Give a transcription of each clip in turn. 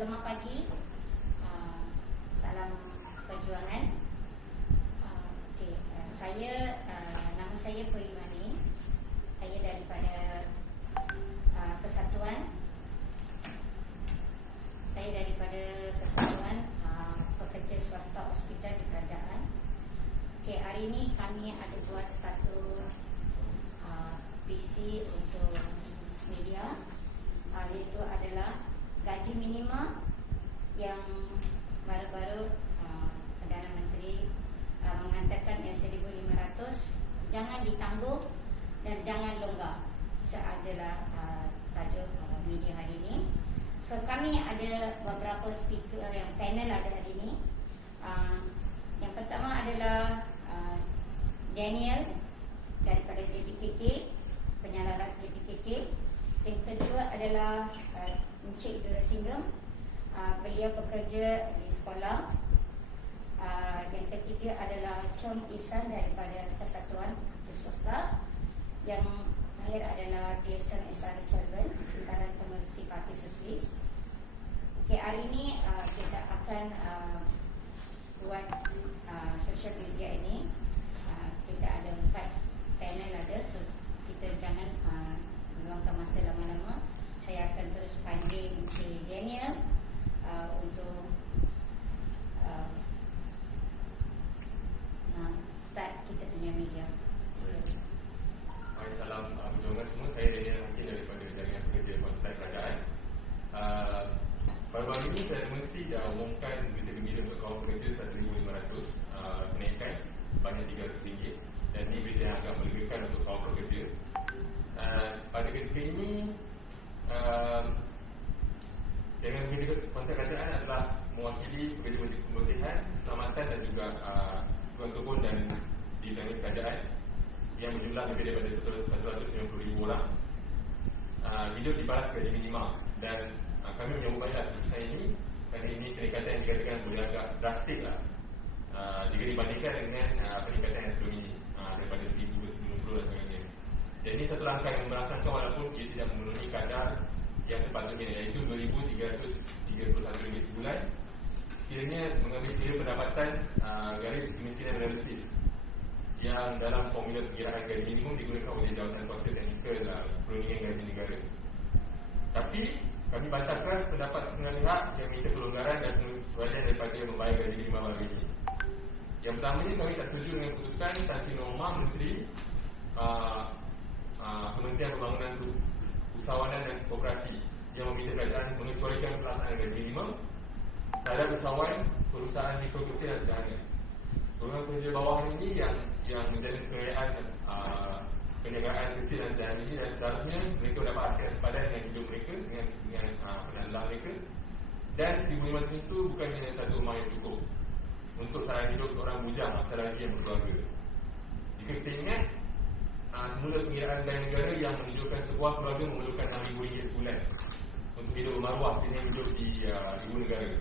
Selamat pagi, salam perjuangan. Nama saya Puan Imani. Saya daripada Kesatuan. Pekerja Swasta Hospital di Kerajaan. Hari ini kami ada buat satu PC untuk media, iaitu adalah gaji minima yang baru-baru Perdana Menteri mengatakan yang 1,500 jangan ditangguh dan jangan longgar. Seadalah tajuk media hari ini. So kami ada beberapa speaker yang panel ada hari ini. Yang pertama adalah Daniel daripada JPKK, penyalaras JPKK. Yang kedua adalah Encik Dura Singgam, beliau bekerja di sekolah. Yang ketiga adalah Chom Isan daripada Kesatuan Pekerja Swasta. Yang terakhir adalah Pearson SR Chelban, Tentara Pengerusi Parti Sosialis. Hari ini kita akan buat social media ini. Kita ada 4 panel ada, so kita jangan meluangkan masa lama-lama. Saya akan terus panggil Encik Daniel untuk start kita punya media. Salam perjuangan semua. Saya Daniel Hakim daripada Jaringan Pekerja Konsultan Kerajaan. Baru-baru ini saya mesti dah umumkan berita gembira untuk kaum pekerja 1,500 kenaikan banyak RM300, dan ini berita yang agak melegakan untuk kaum pekerja. Pada ketika ini Jaringan Pekerja Konsultan Kerajaan adalah mewakili pekerja pembersihan, keselamatan dan juga kebun dan di dalam kerajaan yang berjumlah lebih daripada 190,000 orang. Hidup di balas gaji minima, dan kami menyambut baiklah keputusan ini kerana ini peningkatan yang dikatakan boleh agak drastik lah jika dibandingkan dengan peningkatan yang sebelum ini, daripada 1,090 dan sebagainya. Dan ini satu langkah yang merasakan walaupun ia tidak memenuhi kadar yang sepatutnya, iaitu RM2,331 sebulan. Sekiranya mengambil kira pendapatan garis kemiskinan relatif yang dalam formula pengiraan gaji minimum digunakan oleh Jawatan Kuasa Teknikal Perundingan Gaji Negara. Tapi kami bantah keras pendapat setengah pihak yang minta pelonggaran dan pengecualian daripada membayar gaji minimum baru ini. Yang pertama ini, kami tak setuju dengan keputusan Tansi Norma Menteri Kementerian Pembangunan Usahawanan dan Koperasi yang meminta kerajaan mengecualikan pelaksanaan gaji minimum terhadap usahawan, perusahaan mikro kecil dan sederhana. Golongan pekerja bawahan ini yang menjadi perniagaan kecil dan sederhana ini, dan seharusnya mereka dapat hasil sepadan dengan hidup mereka, dengan penadalah mereka. Dan RM1,500 itu bukan hanya satu rumah yang cukup untuk sara hidup seorang bujang, apatah lagi yang berkeluarga. Jika kita ingat, semula pengiraan dana negara yang menunjukkan sebuah keluarga memerlukan RM6,000 sebulan untuk hidup bermaruah dengan hidup di ibu negara.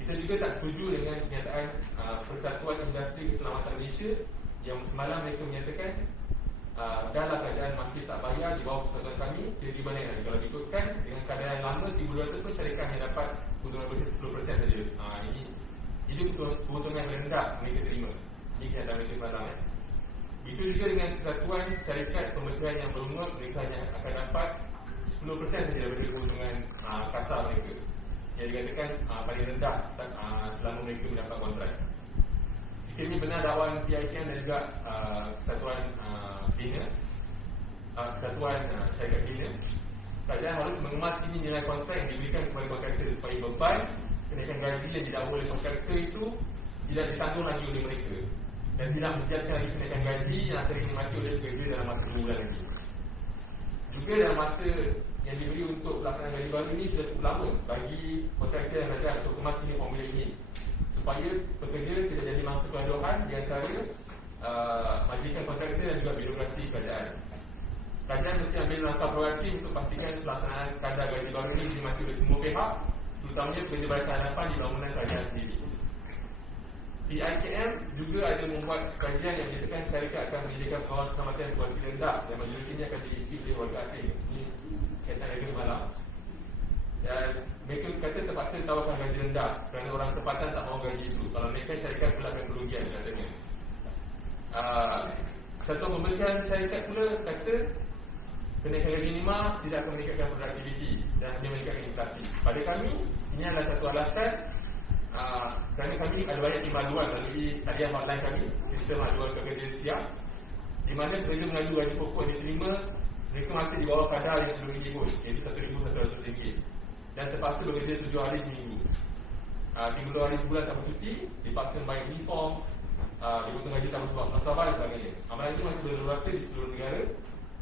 Kita juga tak setuju dengan kenyataan Persatuan Industri Keselamatan Malaysia yang semalam mereka menyatakan dahlah kerajaan masih tak bayar di bawah persatuan kami. Jadi dibandingkan kalau diikutkan dengan keadaan yang lama RM1,200 pun syarikat hanya dapat keuntungan bersih 10% saja. Ini keuntungan yang rendah mereka terima. Ini kenyataan mereka semalam. Itu juga dengan persatuan syarikat pembersihan yang berumur, mereka hanya akan dapat 10% saja daripada keuntungan kasar mereka yang dikatakan paling rendah selama mereka mendapat kontrak. Jika ini benar dakwaan PIKM dan juga Kesatuan Bina, Kesatuan Syarikat Bina, kerajaan harus mengemas ini nilai kontrak yang diberikan kepada kontraktor supaya beban kenaikan gaji yang didakwa oleh kontraktor itu tidak ditanggung lagi oleh mereka, dan tidak menjadikan lagi kenaikan gaji yang akan dinikmati oleh pekerja dalam masa 2 bulan lagi. Juga dalam masa yang diberi untuk pelaksanaan gaji baru ini sudah cukup lama bagi kontraktor yang gagal untuk kemas ini formula ini, supaya pekerja tidak jadi mangsa kegaduhan di antara majikan kontraktor dan juga birokrasi kerajaan. Kerajaan mesti ambil langkah proaktif untuk pastikan pelaksanaan kadar gaji baru ini dinikmati oleh semua pihak, terutamanya pekerja barisan hadapan di bangunan kerajaan sendiri. PIKM juga ada membuat kajian yang menyatakan syarikat akan menyediakan pengawasan keselamatan kualiti rendah dan majlis ini akan diisi oleh warga asing. Ini kaitan dengan semalam. Dan mereka kata terpaksa tawarkan gaji rendah kerana orang tempatan tak mahu gaji itu. Kalau mereka syarikat pula akan kerugian katanya. Satu pemberian syarikat pula kata kenaikan gaji minimum tidak akan meningkatkan produktiviti dan hanya meningkatkan inflasi. Pada kami, ini adalah satu alasan kerana kami ada banyak timbalan melalui talian hotline kami, sistem aduan pekerja siap, di mana pekerja mengadu gaji pokok yang diterima, mereka masih di bawah kadar yang sebelum ini pun, iaitu RM1,100 dan terpaksa bekerja 7 hari seminggu. 30 hari sebulan tanpa cuti, dipaksa membayar uniform, dipotong gaji tanpa sebab nasabah dan sebagainya. Amalan ini masih berlaku di seluruh negara.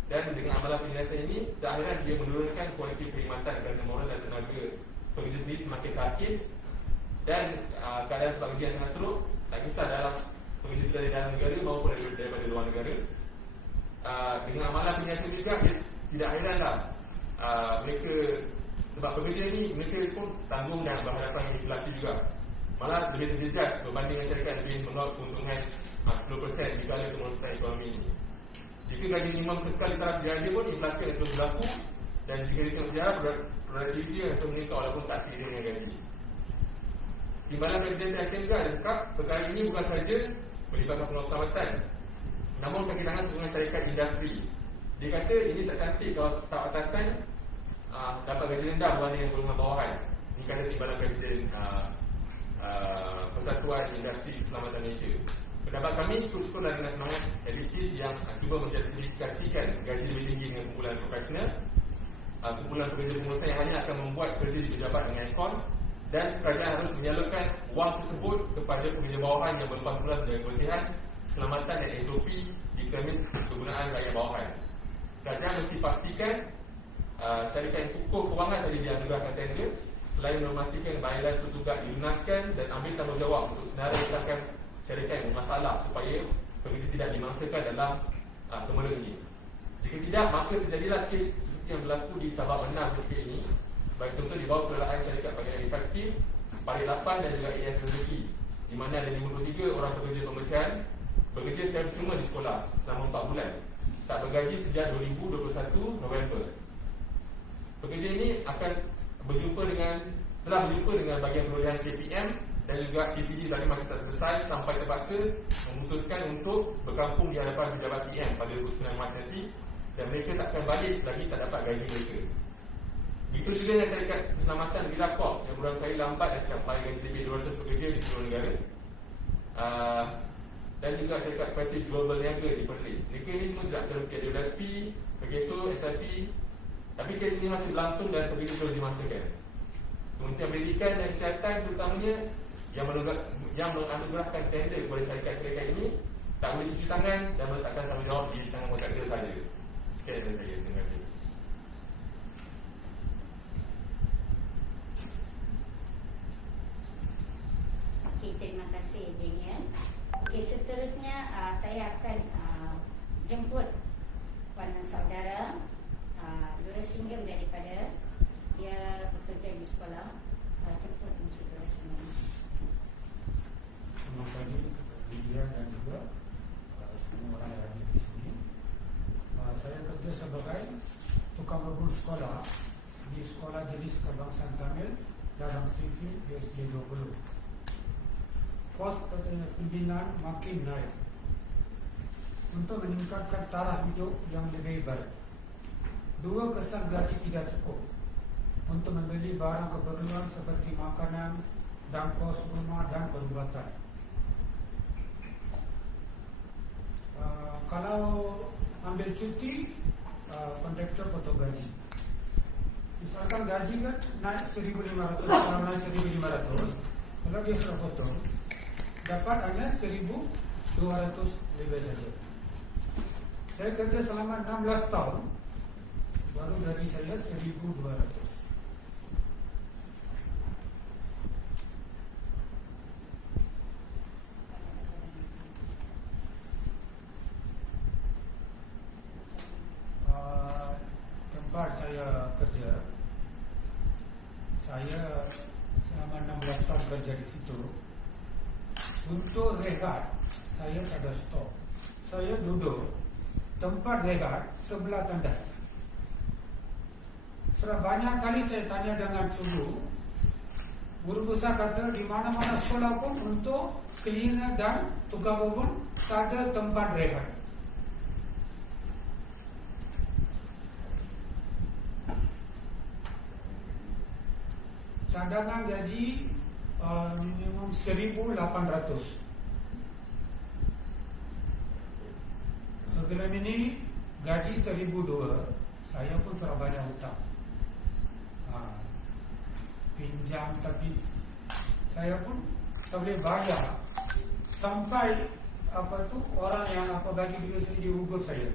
Dan dengan amalan penyelesaian ini, tak heran dia menurunkan kualiti perkhidmatan kerana moral dan tenaga pekerja sendiri semakin terkikis. Dan keadaan tempat kerja yang sangat teruk, tak kisah dalam pekerja dari dalam negara maupun daripada luar negara. Dengan amalan penyelesaian juga, tidak heranlah mereka, sebab pekerja ni mereka pun tanggung dan berhadapan dengan inflasi juga. Malah lebih terjejas berbanding syarikat lebih menolak keuntungan 10% di kala kemerosotan ekonomi ini. Jika gaji minimum kekal di taraf sejarah pun inflasi akan terus berlaku, dan jika ditengok sejarah produktiviti akan meningkat walaupun tak seiring dengan gaji. Timbalan Presiden Terakhir juga ada cakap perkara ini bukan sahaja melibatkan pengusahaan, namun kehilangan hubungan syarikat industri. Dia kata ini tak cantik kalau staf atasan dapat gaji rendah berbanding yang golongan bawahan. Ini kata timbalan Presiden Persatuan Industri Keselamatan Malaysia. Pendapat kami cukup dengan semangat elitis yang cuba menjustifikasikan gaji lebih tinggi dengan kumpulan profesional, kumpulan pekerja pengurusan yang hanya akan membuat kerja di pejabat dengan aircon, dan kerajaan harus menyalurkan wang tersebut kepada pekerja bawahan yang berpangkulan dengan kebersihan, keselamatan dan SOP di kemis kegunaan rakyat bawahan. Kerajaan mesti pastikan syarikat yang kukuh kewangan saja dianugerahkan tender, selain memastikan bayaran tertunggak dilunaskan dan ambil tanggungjawab untuk senaraikan syarikat yang bermasalah supaya pekerja tidak dimangsakan dalam kemera ini. Jika tidak, maka terjadilah kes seperti yang berlaku di Sabah Benar ketika ini. Bagi contoh, di bawah pengelolaan syarikat bagian efektif Pari 8 dan juga AS Rezeki, di mana ada 53 orang pekerja pembersihan bekerja secara bersama di sekolah selama 4 bulan, tak bergaji sejak 2021 November. Pekerja ini telah berjumpa dengan bahagian perolehan KPM dan juga KPG tadi masih tak selesai sampai terpaksa memutuskan untuk berkampung di hadapan pejabat PM pada 29 Mac nanti, dan mereka takkan balik selagi tak dapat gaji mereka. Begitu juga dengan syarikat keselamatan Villa Corps yang beberapa kali lambat dan tidak bayar gaji lebih 200 pekerja di seluruh negara, dan juga syarikat Prestige Global Niaga di Perlis. Mereka ini semua tidak seperti WSP, PGSO, SIP, tapi kes ini masih berlangsung dan pekerja terus dimasukkan. Kementerian Pendidikan dan Kesihatan terutamanya yang menganugerahkan tender kepada syarikat-syarikat ini tak boleh cuci tangan dan meletakkan tanggungjawab di tangan kontraktor saja. Sekian dari saya. Terima kasih. Okey, terima kasih Daniel. Okey, seterusnya saya akan jemput puan saudara Doris Singgam daripada dia bekerja di sekolah. Jemput Encik Doris Singgam. Selamat pagi Lydia dan juga semua orang yang ada di sini. Saya kerja sebagai tukang rebus sekolah di Sekolah Jenis Kebangsaan Tamil dalam CV USJ 20. Kos pembinaan makin naik untuk meningkatkan taraf hidup yang lebih baik. 2 kesan gaji tidak cukup untuk membeli barang keperluan seperti makanan dan kos rumah dan perubatan. Kalau ambil cuti, kontraktor potong gaji. Misalkan gaji kan naik 1.500, kalau naik 1.500, kalau dia sudah potong, dapat hanya 1.200 lebih saja. Saya kerja selama 16 tahun, baru gaji saya 1.200. Tempat saya kerja, saya selama 16 tahun kerja di situ. Untuk rehat, saya ada stop. Saya duduk tempat rehat sebelah tandas. Sudah banyak kali saya tanya dengan Culu, guru besar kata di mana-mana sekolah pun untuk cleaner dan tukang bubun tak ada tempat rehat. Cadangan gaji minimum 1,800. Sebelum ini gaji 1,200, saya pun terlalu banyak hutang. Pinjam, tapi saya pun tak boleh bayar sampai orang yang bagi duit sendiri ugut saya.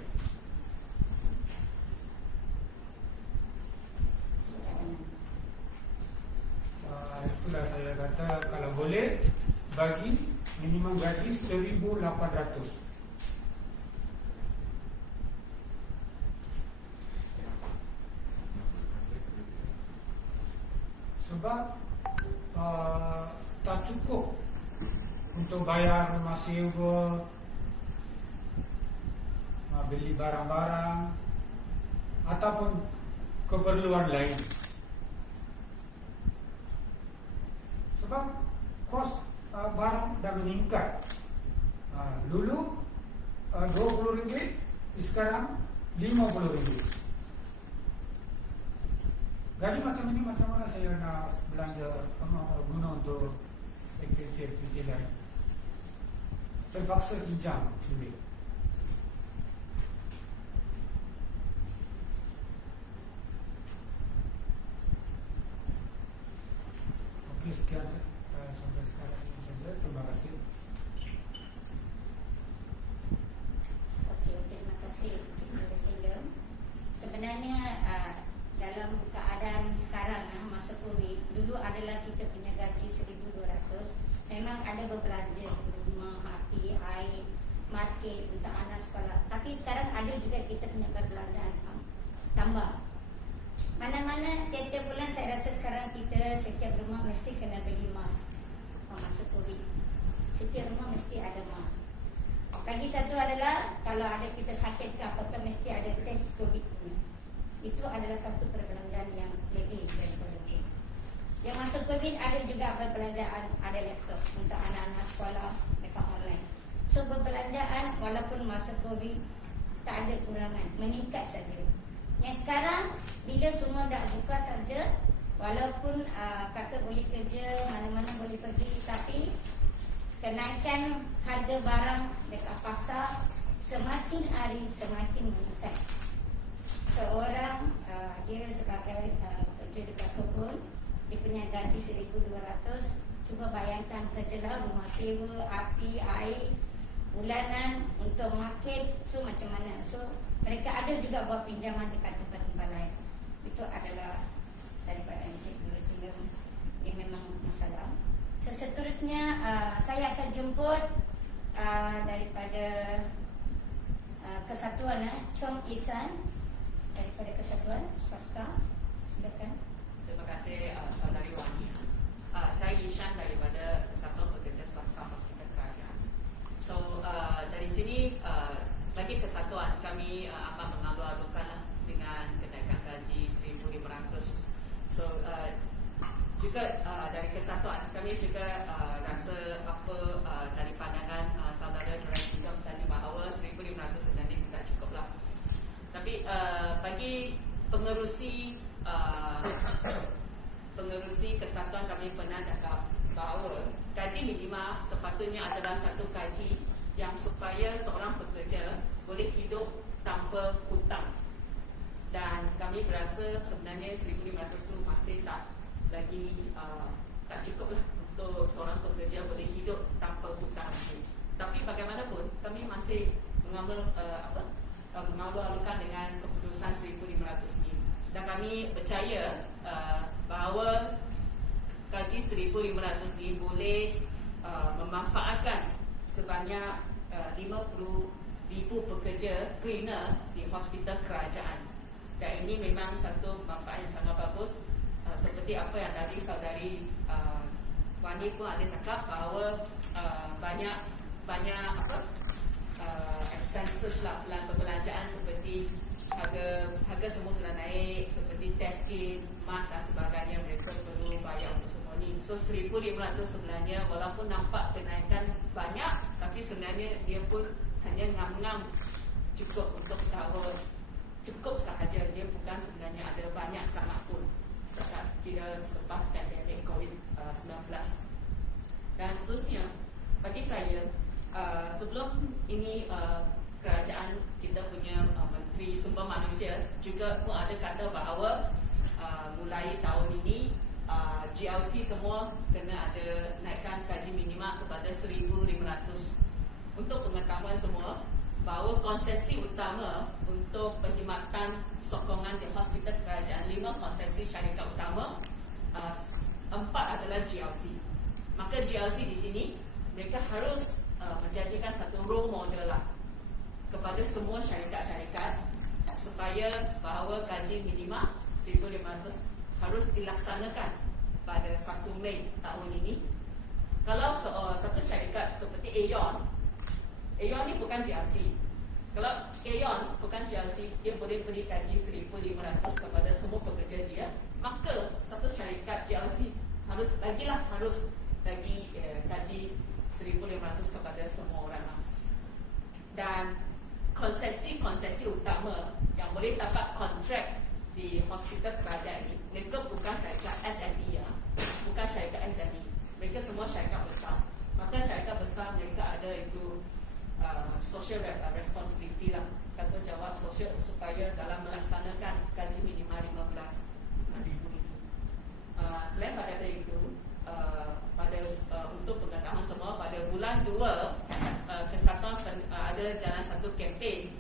Itulah saya kata kalau boleh bagi minimum gaji 1,800. Sebab tak cukup untuk bayar rumah sewa, beli barang-barang ataupun keperluan lain. Sebab kos barang dah meningkat. Dulu RM20, sekarang RM50. Gaji macam ini, macam mana saya nak belanja guna untuk aktiviti-aktiviti lain? Terpaksa pinjam duit. Okey, sekian sampai sekarang saja. Terima kasih. Okey, terima kasih Cikgu Rosenda. Sebenarnya dalam keadaan sekarang masa COVID, dulu adalah kita punya gaji 1,200. Memang ada berbelanja rumah, api, air, market untuk anak sekolah. Tapi sekarang ada juga kita punya perbelanjaan tambah. Mana-mana tiap-tiap bulan saya rasa sekarang kita setiap rumah mesti kena beli mask. Masa COVID, setiap rumah mesti ada mask. Lagi satu adalah kalau ada kita sakit ke apa-apa mesti ada test COVID punya. Itu adalah satu perbelanjaan yang lebih daripada itu. Yang masa COVID ada juga perbelanjaan, ada laptop untuk anak-anak sekolah dekat online. So perbelanjaan walaupun masa COVID tak ada kurangan, meningkat saja. Yang sekarang bila semua dah buka saja, walaupun kata boleh kerja, mana-mana boleh pergi, tapi kenaikan harga barang dekat pasar semakin hari semakin meningkat. Seorang dia sebagai kerja dekat kebun, dia punya gaji 1,200. Cuba bayangkan sajalah rumah sewa, api, air, bulanan untuk market. So macam mana? So mereka ada juga buat pinjaman dekat tempat-tempat lain. Itu adalah daripada Cikgu Rosenda yang memang masalah. Seterusnya saya akan jemput daripada Kesatuan Chong Isan daripada Kesatuan Swasta. Silakan. Terima kasih Saudari Wani. Saya Ishan daripada Kesatuan Pekerja Swasta Hospital Kerajaan. So dari sini bagi kesatuan kami akan mengalu-alukan dengan kenaikan gaji 1,500. So juga dari kesatuan kami juga rasa apa dari pandangan saudara Director tadi bahawa 1,500 sebenarnya tidak cukup lah. Tapi bagi pengerusi kesatuan kami pernah cakap bahawa gaji minima sepatutnya adalah satu gaji yang supaya seorang pekerja boleh hidup tanpa hutang. Dan kami berasa sebenarnya 1,500 tu masih tak cukup lah untuk seorang pekerja boleh hidup tanpa hutang. Tapi bagaimanapun kami masih mengalu-alukan dengan keputusan 1,500 ini. Dan kami percaya bahawa gaji 1,500 ini boleh memanfaatkan sebanyak 50,000 pekerja cleaner di hospital kerajaan. Dan ini memang satu manfaat yang sangat bagus. Seperti apa yang tadi saudari Wani pun ada cakap bahawa banyak expenses lah, perbelanjaan seperti harga semua sudah naik, seperti test kit, mask dan sebagainya, mereka perlu bayar untuk semua ni. So 1,500 sebenarnya walaupun nampak kenaikan banyak, tapi sebenarnya dia pun hanya ngam-ngam cukup untuk cover, cukup sahaja, dia bukan sebenarnya ada banyak sangat pun setakat kira selepas pandemik COVID-19. Dan seterusnya, bagi saya sebelum ini kerajaan kita punya Menteri Sumber Manusia juga pun ada kata bahawa mulai tahun ini GLC semua kena ada naikkan gaji minima kepada 1,500. Untuk pengetahuan semua, bahawa konsesi utama untuk perkhidmatan sokongan di hospital kerajaan, 5 konsesi syarikat utama, 4 adalah GLC. Maka GLC di sini mereka harus menjadikan satu role model lah kepada semua syarikat-syarikat supaya bahawa gaji minima 1,500 harus dilaksanakan pada 1 Mei tahun ini. Kalau satu syarikat seperti Aeon ni bukan GLC. Kalau Aeon bukan GLC, dia boleh beri gaji 1,500 kepada semua pekerja dia, maka satu syarikat GLC harus bagi gaji 1,500 kepada semua orang. Dan konsesi utama yang boleh dapat kontrak di hospital kerajaan ini, mereka bukan syarikat SME ya, bukan syarikat SME, mereka semua syarikat besar. Maka syarikat besar mereka ada itu social responsibility lah, tanggungjawab sosial supaya dalam melaksanakan gaji minima 15,000 itu. Selain daripada itu, untuk pengetahuan semua, pada bulan 2 Kesatuan ada jalan satu kempen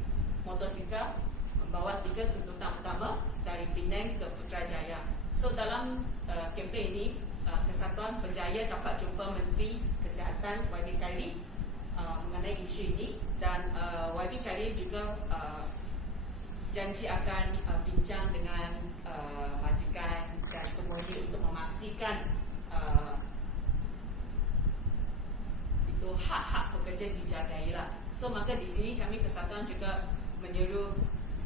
motosikal membawa 3 tuntutan utama dari Penang ke Putrajaya. So dalam kempen ini Kesatuan berjaya dapat jumpa Menteri Kesihatan YB Khairi mengenai isu ini, dan YB Khairi juga janji akan bincang dengan majikan dan semua ini untuk memastikan itu hak-hak pekerja dijagai lah. So maka di sini kami Kesatuan juga menyuruh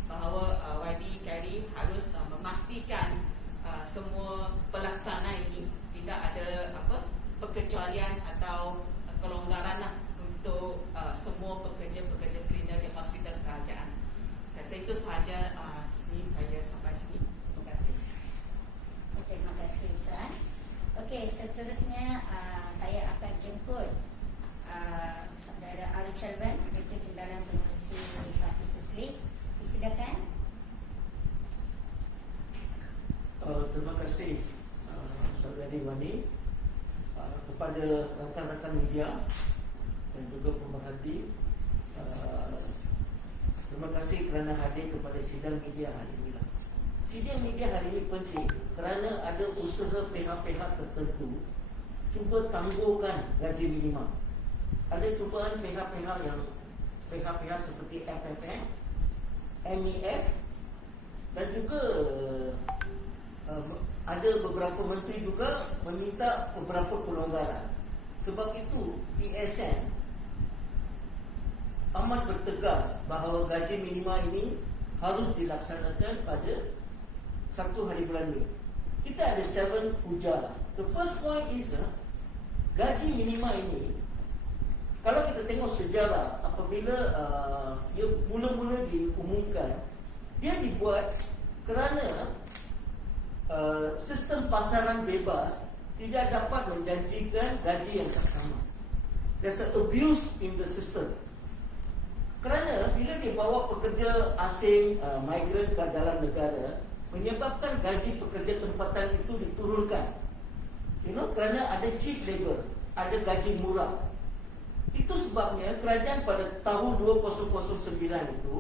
bahawa YB Khairi harus memastikan semua pelaksana ini tidak ada perkecualian atau kelonggaran lah untuk semua pekerja-pekerja cleaner di hospital kerajaan. Saya rasa itu sahaja saya sampai sini. Terima kasih. Terima kasih Ustaz. Okey, seterusnya saya akan jemput Saudara Ari Chalban, Direktur Kendaraan Pengurusi Parti Sosialis. Silakan. Terima kasih Saudari Wani, kepada rakan-rakan media dan juga pemerhati. Terima kasih kerana hadir kepada sidang media hari ini. Sidang media hari ini penting kerana ada usaha pihak-pihak tertentu cuba tangguhkan gaji minima. Ada cubaan pihak-pihak seperti FFM, MEF dan juga ada beberapa menteri juga meminta beberapa pelonggaran. Sebab itu PSN amat bertegas bahawa gaji minima ini harus dilaksanakan pada 1 hari bulan Mei. Kita ada 7 ujar. The first point is gaji minima ini, kalau kita tengok sejarah, apabila dia mula-mula diumumkan, dia dibuat kerana sistem pasaran bebas tidak dapat menjanjikan gaji yang sama. There's an abuse in the system. Kerana bila dia bawa pekerja asing, migran ke dalam negara, menyebabkan gaji pekerja tempatan itu diturunkan. Kerana ada cheap labor, ada gaji murah. Itu sebabnya kerajaan pada tahun 2009 itu,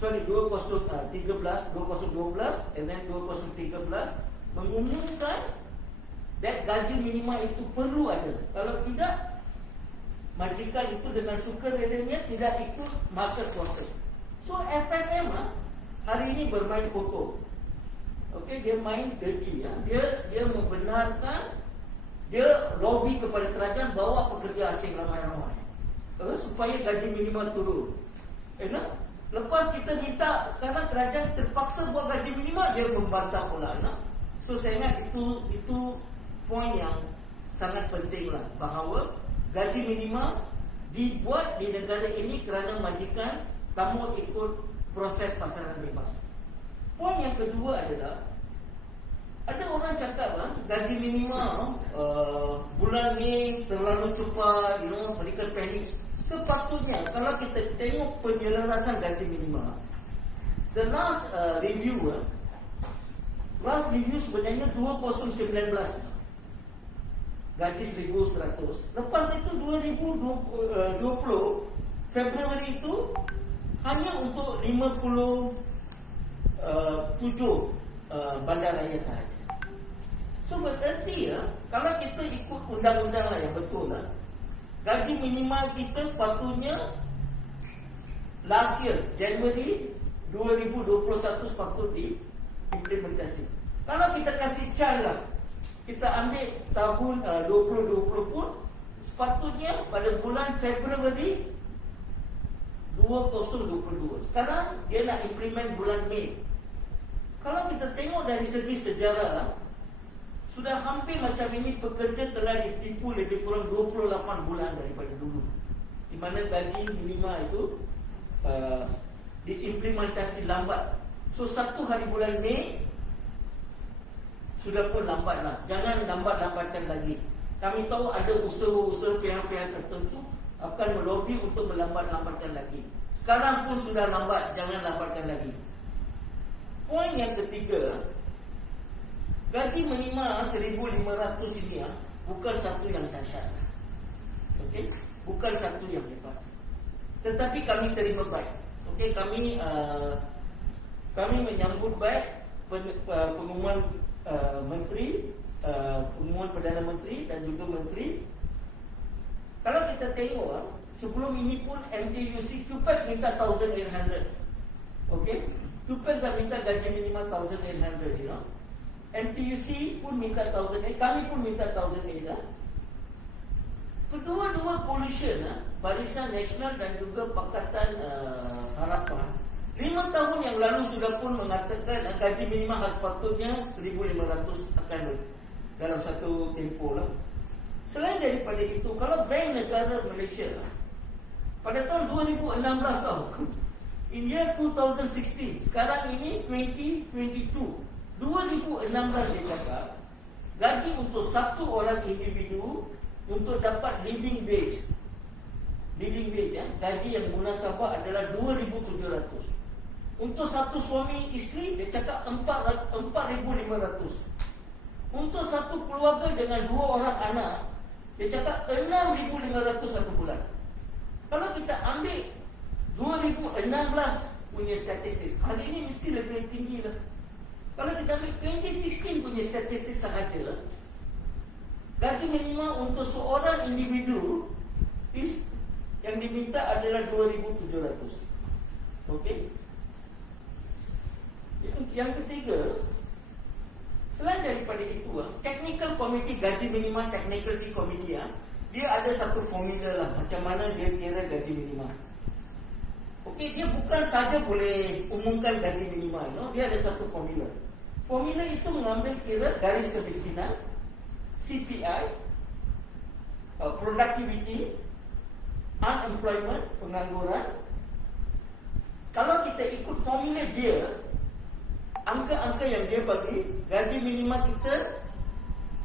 2012 and then 2013 mengumumkan that gaji minima itu perlu ada. Kalau tidak, majikan itu dengan sukaredanya tidak ikut market forces. So FFM hari ini bermain kotor. Okey, dia main dirty ya. Dia membenarkan, dia lobby kepada kerajaan bawa pekerja asing ramai-ramai. supaya gaji minimum turun. Lepas kita minta, sekarang kerajaan terpaksa buat gaji minimum, dia membantah pula. So saya ingat itu poin yang sangat penting lah, bahawa gaji minimum dibuat di negara ini kerana majikan kamu ikut proses pasaran bebas. Poin yang kedua adalah, ada orang cakap gaji minimum bulan ni terlalu cepat, mereka panik. Sepatutnya kalau kita tengok penyelarasan gaji minimum, the last review sebenarnya 2019 gaji 1,100. Lepas itu 2020 Februari itu hanya untuk 57 bandaraya sahaja. So berarti kalau kita ikut undang-undang yang betul gaji minimal kita sepatutnya last year January 2021 sepatut diimplementasi. Kalau kita kasih cara, kita ambil tahun 2020 pun sepatutnya pada bulan Februari 2022. Sekarang dia nak implement bulan Mei. Kalau kita tengok dari segi sejarah, sudah hampir macam ini pekerja telah ditipu lebih kurang 28 bulan daripada dulu, di mana gaji minima itu diimplementasi lambat. So 1 hari bulan Mei sudah pun lambat lah. Jangan lambat-lambatkan lagi. Kami tahu ada usaha-usaha pihak-pihak tertentu akan melobi untuk melambat-lambatkan lagi. Sekarang pun sudah lambat, jangan lambatkan lagi. Poin yang ketiga, gaji minima 1,500 ini bukan satu yang dahsyat. Okey, bukan satu yang hebat. Tetapi kami terima baik. Okey, kami menyambut baik pengumuman menteri, pengumuman Perdana Menteri dan juga menteri. Kalau kita tengok sebelum ini pun MTUC Tupas minta 1,800. Okey, Tupas dah minta gaji minima 1,800, MTUC pun minta 1,800, kami pun minta 1,800. Kedua-dua coalition, Barisan Nasional dan juga Pakatan Harapan, 5 tahun yang lalu sudah pun mengatakan gaji minima sepatutnya 1,500 akan dalam satu tempoh lah. Selain daripada itu, kalau Bank Negara Malaysia pada tahun 2016 in year 2016, sekarang ini 2022, 2016 dia cakap gaji untuk satu orang individu untuk dapat living wage, gaji yang munasabah adalah 2,700. Untuk satu suami isteri dia cakap 4,500. Untuk satu keluarga dengan 2 orang anak dia cakap 6,500 satu bulan. Kalau kita ambil 2016 punya statistik, hari ini mesti lebih tinggi lah. Kalau kita ambil 2016 punya statistik sahaja, gaji minimum untuk seorang individu yang diminta adalah 2,700. Okey. Yang ketiga, selain daripada itu, Technical Committee, gaji minimum Technical Committee, dia ada satu formula lah macam mana dia kira gaji minimum. Okey, dia bukan saja boleh umumkan gaji minimum, dia ada satu formula. Formula itu mengambil kira garis kemiskinan, CPI, productivity, unemployment, pengangguran. Kalau kita ikut formula dia, angka-angka yang dia bagi, gaji minima kita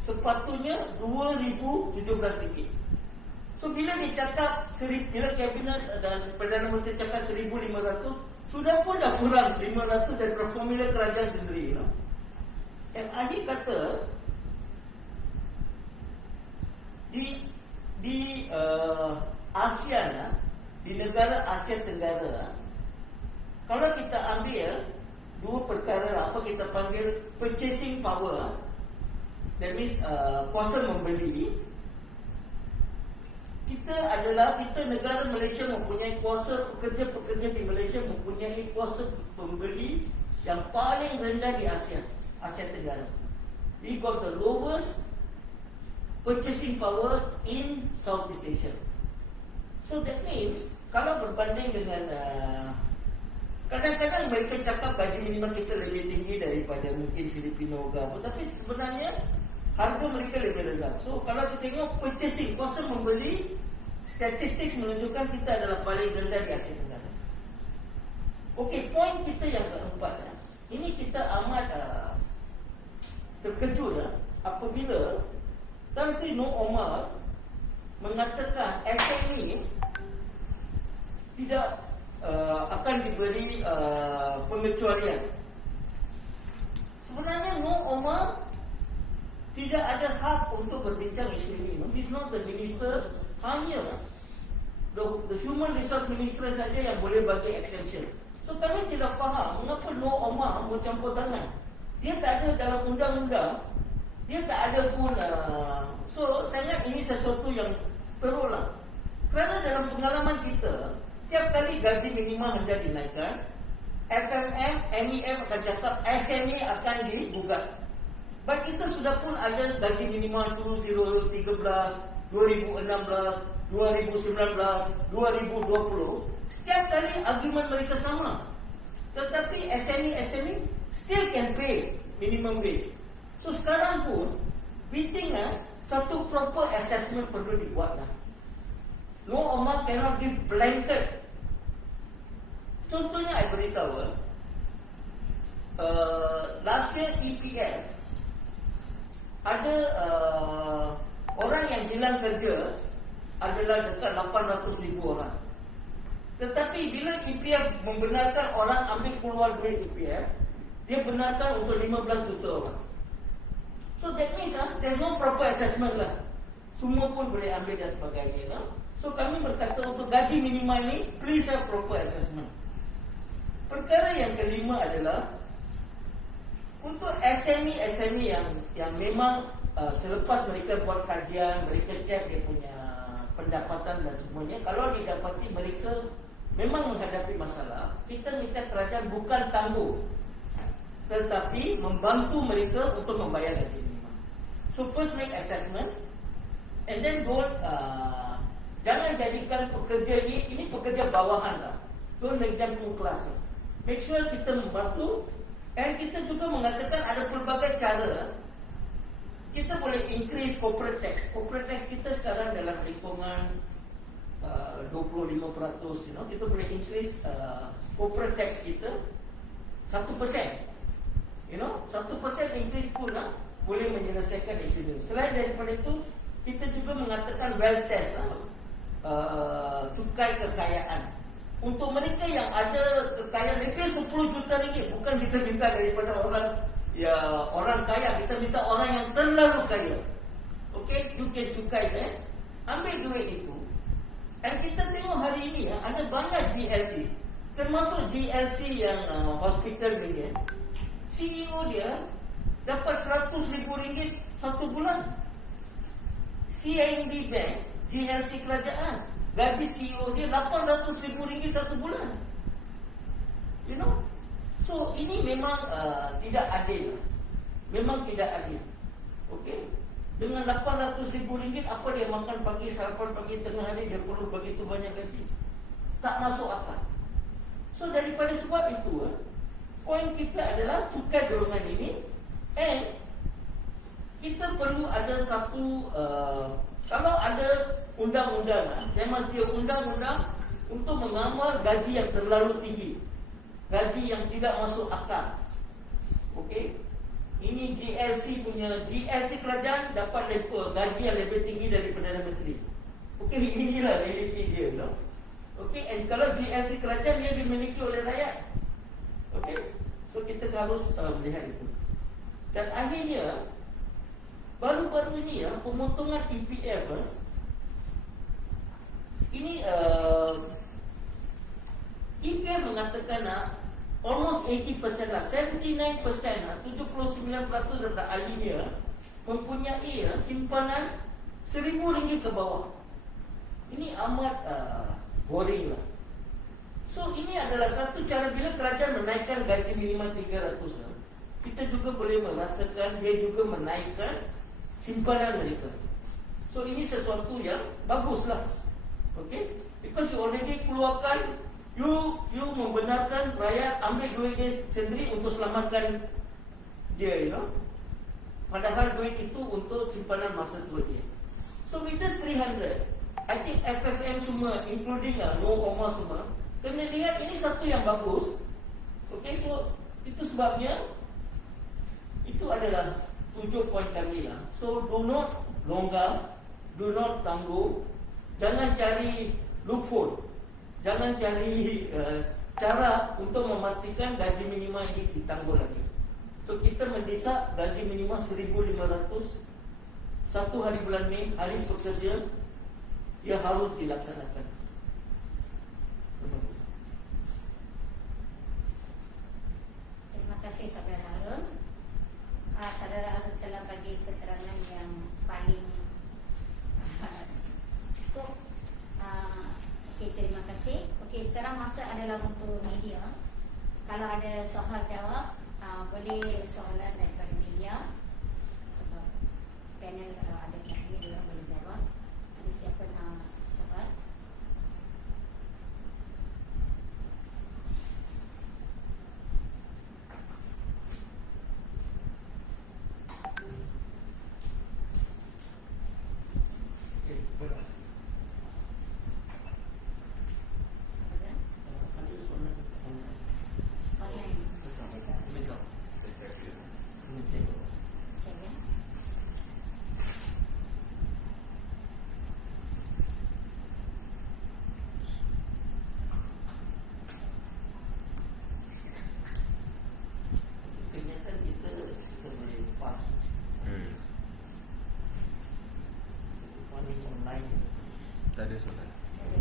sepatutnya RM2,017. So bila dia cakap, bila Kabinet dan Perdana Menteri cakap 1,500, sudah pun dah kurang 500 daripada formula kerajaan sendiri. Yang ahli kata di ASEAN, di negara Asia Tenggara, kalau kita ambil dua perkara apa kita panggil purchasing power, that means kuasa membeli, kita negara Malaysia mempunyai kuasa, pekerja-pekerja di Malaysia mempunyai kuasa pembeli yang paling rendah di Asia Tenggara. We got the lowest purchasing power in Southeast Asia. So that means kalau berbanding dengan kadang-kadang mereka cakap gaji minimum kita lebih tinggi daripada mungkin Filipino ke apa, tapi sebenarnya harga mereka lebih rendah. So kalau kita tengok purchasing, kuasa membeli, statistik menunjukkan kita adalah paling rendah di Asia Tenggara. Okey, poin kita yang keempat, ini kita amat terkejut apabila Tan Sri Nur Omar mengatakan SME tidak akan diberi pengecualian. Sebenarnya Nur Omar tidak ada hak untuk berbincang isu ini. He's not the minister. Hanya the human resource minister saja yang boleh bagi exemption. So kami tidak faham mengapa Nur Omar mau campur tangan. Dia tak ada dalam undang-undang. Dia tak ada pun. So saya ingat ini sesuatu yang terulang. Kerana dalam pengalaman kita, setiap kali gaji minimum hendak dinaikkan, FMM, MEM akan cakap SME akan digugat. Baik kita sudah pun ada gaji minimum 2013, 2016, 2019, 2020. Setiap kali argument mereka sama. Tetapi SME still can pay minimum wage. So sekarang pun we think satu proper assessment perlu dibuatlah. Nur Omar cannot give blanket. Contohnya saya beritahu, last year EPF ada orang yang hilang kerja adalah dekat 800,000 orang. Tetapi bila EPF membenarkan orang ambil keluar duit EPF, dia benarkan untuk 15 juta orang. So that means there's no proper assessment lah. Semua pun boleh ambil dan sebagainya. So kami berkata untuk gaji minimum ni, please have proper assessment. Perkara yang kelima adalah untuk SME yang memang selepas mereka buat kajian, mereka cek dia punya pendapatan dan semuanya, kalau didapati mereka memang menghadapi masalah, kita minta kerajaan bukan tangguh, tetapi membantu mereka untuk membayar gaji minimum. So first make assessment, and then go. Jangan jadikan pekerja ini pekerja bawahan lah. Don't make them too kelas. Make sure kita membantu. Dan kita juga mengatakan ada pelbagai cara kita boleh increase corporate tax. Corporate tax kita sekarang dalam lingkungan 25%, kita boleh increase corporate tax kita 1%. 1% increase pun boleh menyelesaikan isu ini. Selain daripada itu, kita juga mengatakan wealth tax, cukai kekayaan. Untuk mereka yang ada kekayaan lebih 10 juta ringgit, bukan kita minta daripada orang kaya, kita minta orang yang terlalu kaya. Okay, you can cukai ambil duit itu. Dan kita tengok hari ini ada banyak GLC, termasuk GLC yang hospital ni, CEO dia dapat RM100,000 satu bulan. CIMB Bank, GLC kerajaan, gaji CEO dia RM800,000 satu bulan. So ini memang tidak adil. Memang tidak adil. Okey. Dengan RM800,000 apa dia makan pagi, sarapan pagi, tengah hari, dia perlu begitu banyak gaji? Tak masuk akal. So daripada sebab itu, poin kita adalah cukai golongan ini, and kita perlu ada satu kalau ada undang-undang, there must be undang-undang untuk mengamal gaji yang terlalu tinggi, gaji yang tidak masuk akal. Okey, ini GLC punya, GLC kerajaan dapat gaji yang lebih tinggi dari Perdana Menteri. Okey, inilah realiti dia, Okey, and kalau GLC kerajaan dia dimiliki oleh rakyat. Okey, so kita harus melihat itu. Dan akhirnya baru-baru ini pemotongan EPF ini EPF mengatakan almost 80% lah, 79%, 79% daripada ahli dia mempunyai simpanan RM1,000 ke bawah. Ini amat boring lah. So ini adalah satu cara bila kerajaan menaikkan gaji minimum 300, kita juga boleh merasakan dia juga menaikkan simpanan mereka. So ini sesuatu yang baguslah. Okay, because you already keluarkan, you membenarkan rakyat ambil duit dia sendiri untuk selamatkan dia, you know. Padahal duit itu untuk simpanan masa tua dia. So with this 300, I think FFM semua, including No Oma semua, kena lihat ini satu yang bagus. Okay, so itu sebabnya itu adalah 7 poin kami lah. So do not longgar, do not tangguh, jangan cari loophole, jangan cari cara untuk memastikan gaji minima ini ditangguh lagi. So kita mendesak gaji minima 1,500 satu hari bulan Mei, hari pekerja, ia harus dilaksanakan. Terima kasih Saudara Harun. Saudara Harun telah bagi keterangan yang paling cukup. Okey, terima kasih. Okey, sekarang masa adalah untuk media. Kalau ada soal jawab, boleh soalan daripada media. Panel ada kat sini, diorang boleh jawab. Ada siapa nak sahabat? Okay, beras. Ada? Ada soalan Online. Cek ya. Kenyataan kita boleh pas warning online. Tak ada soalan. Ada.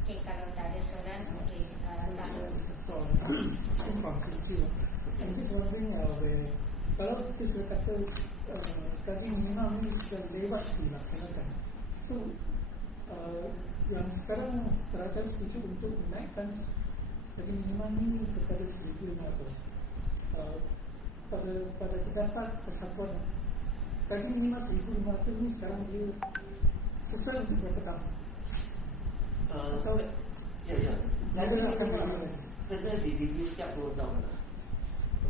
Okey, kalau tak ada soalan, okey. Simpang kecil. I'm just wondering kalau kita sudah kata gaji minimum ini sudah lewat dilaksanakan. So yang sekarang kerajaan setuju untuk menaikkan gaji minimum ini kepada 1,500. Pada terdapat kesatuan gaji minimum 1,500 ini sekarang dia sesuai untuk berapa tahun? Atau Ya. ada akan berapa? Kena di-review setiap 2 tahun lah.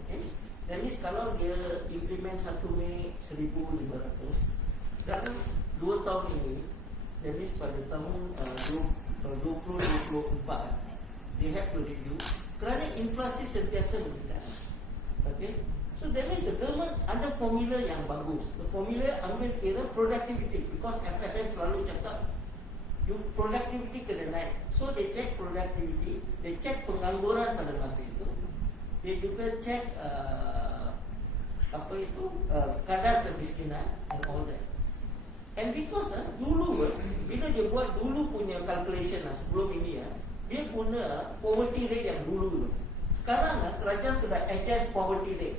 Okay. That means kalau dia implement 1 Mei 1,500, dalam 2 tahun ini, that means pada tahun 2024, they have to review kerana inflasi sentiasa meningkat. Okay. So that means the government ada formula yang bagus. The formula ambil kira productivity, because FFM selalu cakap productivity kena naik. So they check productivity, they check pengangguran pada masa itu, dia juga check kadar kemiskinan and all that. And because dulu bila dia buat dulu punya calculation sebelum ini dia guna poverty rate yang dulu. Sekarang kerajaan sudah adjust poverty rate.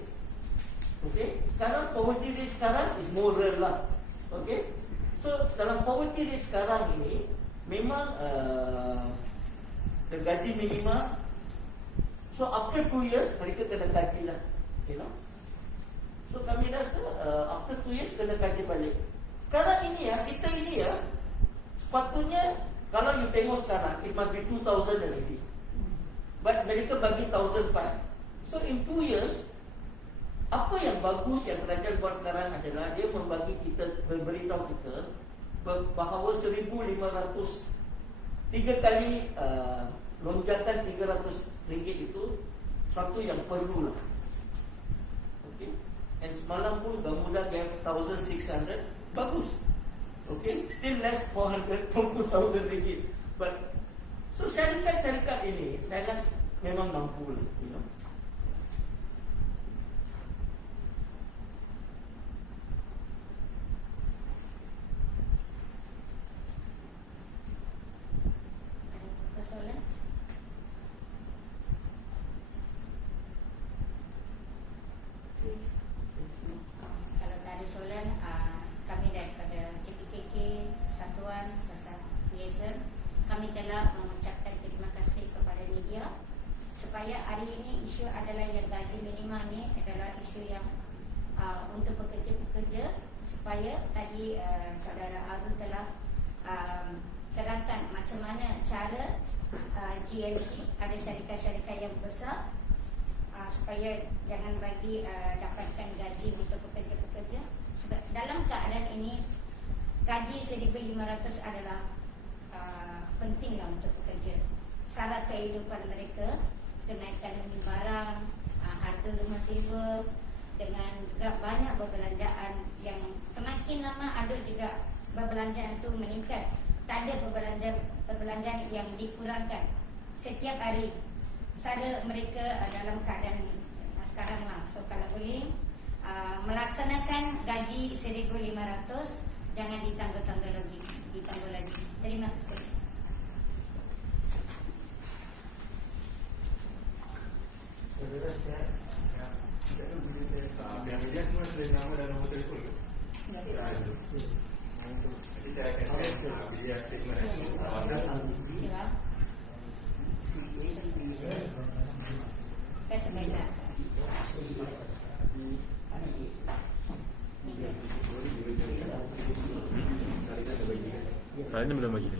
Okay, sekarang poverty rate sekarang is more real lah. Okay, so dalam poverty rate sekarang ini memang gaji minima. So after 2 years mereka kena kaji lah, you know. So kami rasa after 2 years kena kaji balik. Sekarang ini kita ini sepatutnya kalau you tengok sekarang it must be 2,000 already, but mereka bagi 1,500. So in 2 years, apa yang bagus yang kerajaan buat sekarang adalah dia memberitahu kita bahawa 1,500 3 kali lonjakan RM300 itu satu yang perlu lah. Okay. And semalam pun Gamuda gave 1,600, bagus. Okay, still less 400,000 ringgit. But so syarikat-syarikat ini sangat memang mampu, you know. Soalan? Kalau tak ada soalan, kami daripada CPKK Kesatuan Liaison, kami telah mengucapkan terima kasih kepada media supaya hari ini isu adalah yang gaji minima ni adalah isu yang untuk pekerja-pekerja, supaya tadi saudara Harun telah terangkan macam mana cara GNC, ada syarikat-syarikat yang besar supaya jangan bagi dapatkan gaji untuk pekerja-pekerja. Sebab dalam keadaan ini gaji 1,500 adalah pentinglah untuk pekerja. Syarat kehidupan mereka, kenaikan barang, harga rumah sewa, dengan juga banyak perbelanjaan yang semakin lama ada juga perbelanjaan itu meningkat. Tak ada perbelanjaan yang dikurangkan setiap hari. Sada mereka dalam keadaan sekarang lah. So kalau boleh melaksanakan gaji 1,500, jangan ditangguh-tangguh lagi. Terima kasih. Yang media semua sudah nama dan nombor telefon ke? Nanti saya akan share media statement. Sebaiknya Ini belum bagi ni.